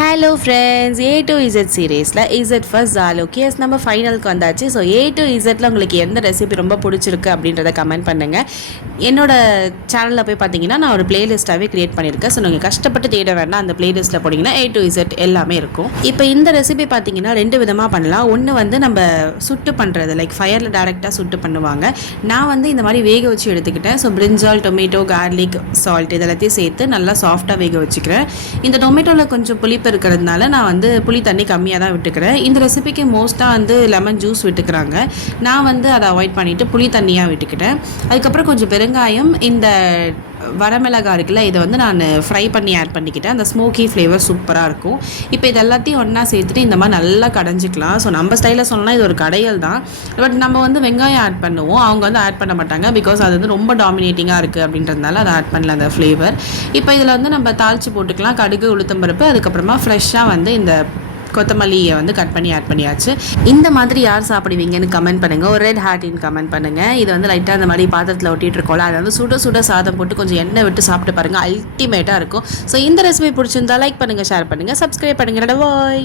Hello friends, A to Z சீரீஸில் Z first ஜாலுக் S நம்ம ஃபைனலுக்கு வந்தாச்சு. ஸோ A to Zல உங்களுக்கு எந்த ரெசிபி ரொம்ப பிடிச்சிருக்கு அப்படின்றத கமெண்ட் பண்ணுங்கள். என்னோட சேனலில் போய் பார்த்தீங்கன்னா நான் ஒரு பிளேலிஸ்ட்டாகவே க்ரியேட் பண்ணியிருக்கேன். ஸோ நீங்கள் கஷ்டப்பட்டு தேட வேண்டாம், அந்த பிளேலிஸ்ட்டில் போனீங்கன்னா A to Z எல்லாமே இருக்கும். இப்போ இந்த ரெசிபி பார்த்தீங்கன்னா 2 விதமாக பண்ணலாம். ஒன்று வந்து நம்ம சுட்டு பண்ணுறது, லைக் ஃபயரில் டேரெக்டாக சுட்டு பண்ணுவாங்க. நான் வந்து இந்த மாதிரி வேக வச்சு எடுத்துக்கிட்டேன். ஸோ பிரிஞ்சால், டொமேட்டோ, கார்லிக், சால்ட் இதெல்லாத்தையும் சேர்த்து நல்லா சாஃப்டாக வேக வச்சுக்கிறேன். இந்த டொமேட்டோவில் கொஞ்சம் புளிப்பு இருக்கிறதுனால நான் வந்து புளி தண்ணி கம்மியாக தான் விட்டுக்கிறேன். இந்த ரெசிபிக்கு மோஸ்ட்டாக வந்து லெமன் ஜூஸ் விட்டுக்கிறாங்க. நான் வந்து அதை அவாய்ட் பண்ணிவிட்டு புளி தண்ணியாக விட்டுக்கிட்டேன். அதுக்கப்புறம் கொஞ்சம் பெருங்காயம், இந்த வரமிளகா இருக்குல்ல, இதை வந்து நான் ஃப்ரை பண்ணி ஆட் பண்ணிக்கிட்டேன். அந்த ஸ்மோக்கி ஃப்ளேவர் சூப்பராக இருக்கும். இப்போ இது எல்லாத்தையும் ஒன்றா சேர்த்துட்டு இந்த மாதிரி நல்லா கடைஞ்சிக்கலாம். ஸோ நம்ம ஸ்டைலில் சொன்னால் இது ஒரு கடையல் தான். பட் நம்ம வந்து வெங்காயம் ஆட் பண்ணுவோம், அவங்க வந்து ஆட் பண்ண மாட்டாங்க. பிகாஸ் அது வந்து ரொம்ப டாமினேட்டிங்காக இருக்குது அப்படின்றதுனால அதை ஆட் பண்ணல அந்த ஃப்ளேவர். இப்போ இதில் வந்து நம்ம தாளித்து போட்டுக்கலாம். கடுகு, உளுத்தம்பருப்பு, அதுக்கப்புறமா ஃப்ரெஷ்ஷாக வந்து இந்த கொத்தமல்லியை வந்து கட் பண்ணி ஆட் பண்ணியாச்சு. இந்த மாதிரி யார் சாப்பிடுவீங்கன்னு கமெண்ட் பண்ணுங்கள். ஒரு ரெட் ஹார்ட்டின்னு கமெண்ட் பண்ணுங்கள். இது வந்து லைட்டாக அந்த மாதிரி பாத்திரத்தில் ஒட்டிகிட்டு இருக்கோம்ல, அதை வந்து சுட சுட சாதம் போட்டு கொஞ்சம் எண்ணெய் விட்டு சாப்பிட்டு பாருங்கள், அல்டிமேட்டாக இருக்கும். ஸோ இந்த ரெசிபி பிடிச்சிருந்தா லைக் பண்ணுங்கள், ஷேர் பண்ணுங்கள், சப்ஸ்கிரைப் பண்ணுங்கள். பாய்.